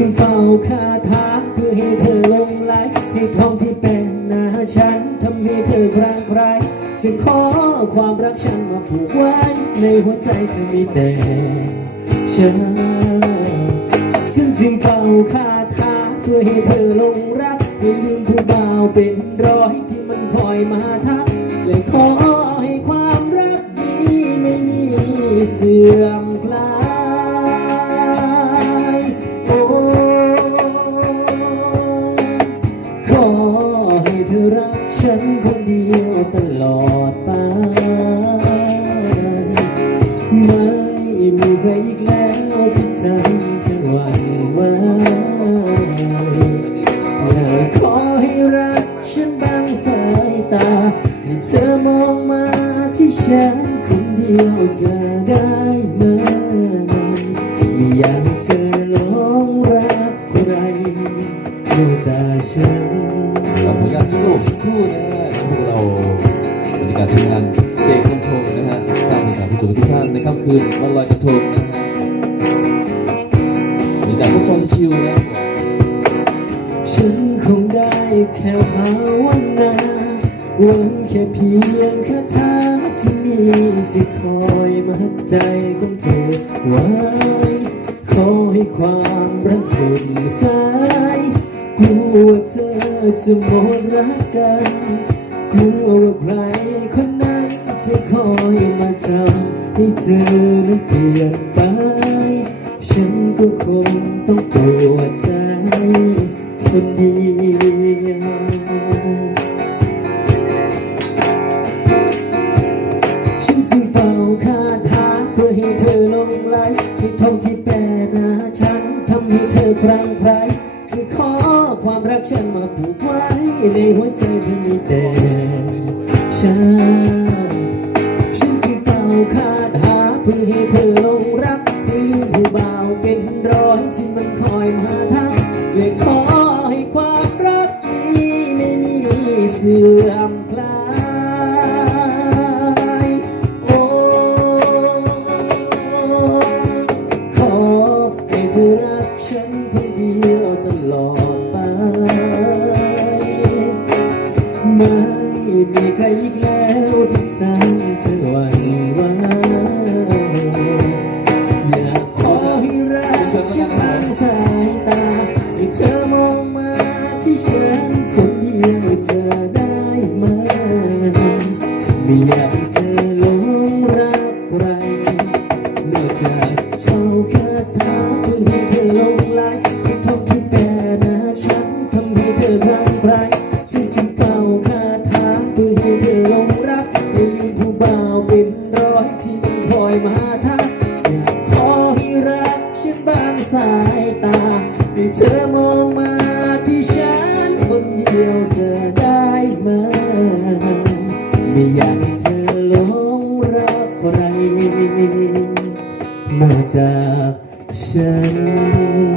ฉันจึงเป่าคาถาเพื่อให้เธอลงไหลให้ทองที่เป็นหน้าฉันทำให้เธอครางไครจะขอความรักฉันมาผูกไว้ในหัวใจเธอมีแต่ฉันฉันจึงเป่าคาถาเพื่อให้เธอลงรักให้ลืมผู้บ่าวเป็นร้อยที่มันคอยมาทักและขอให้ความรักนี้ไม่มีเสื่อม ฉันคนเดียวตลอดไป ไม่มีใครอีกแล้วที่ทำเธอหวั่นไหวแต่ขอให้รักฉันบางสายตาให้เธอมองมาที่ฉันคนเดียวจะได้ไหมไม่อยาก กาศทีมงานเสกลมโทงนะฮะสร้างบรรยากาศผู้ชมทุกท่านในค่ำคืนวันลอยกระทงนะฮะบรรยากาศพวกซอนชิวนะฉันคงได้แค่ภาวนาหวังแค่เพียงคาถาที่มีจะคอยมัดใจของเธอไว้ขอให้ความรักสุดสายกลัวเธอจะหมดรักกัน กลัวว่าใครคนนั้นจะคอยมาทำให้เธอนั้นเปลี่ยนไป ฉันก็คงต้องปวดใจคนเดียวฉันจึงเป่าคาถาเพื่อให้เธอลงไหลให้ทองที่แปรหนาฉันทำให้เธอครั่งไครจะขอความรักฉันมาผูกไว้ในหัวใจ ฉัน ฉันจึงเป่าคาถาเพื่อให้เธอลงรักให้ลืมผู้บ่าวเป็นร้อยที่มันคอยมาทักเลยขอให้ความรักนี้ไม่มีเสื่อมคลาย โอ้ ขอให้เธอรักฉันคนเดียวตลอดไป อีกแล้วที่ฉันจะหวั่นไหวอยากขอให้รักฉันบางสายตาให้เธอมองมาที่ฉันคนเดียวจะได้ไหมไม่อยากให้เธอหลงรักใครนอกจากเขาแค่ถามเพื่อให้เธอหลงไหลายตาให้เธอมองมาที่ฉันคนเดียวจะได้ไหมไม่อยากให้เธอหลงรักใครนอกจากฉัน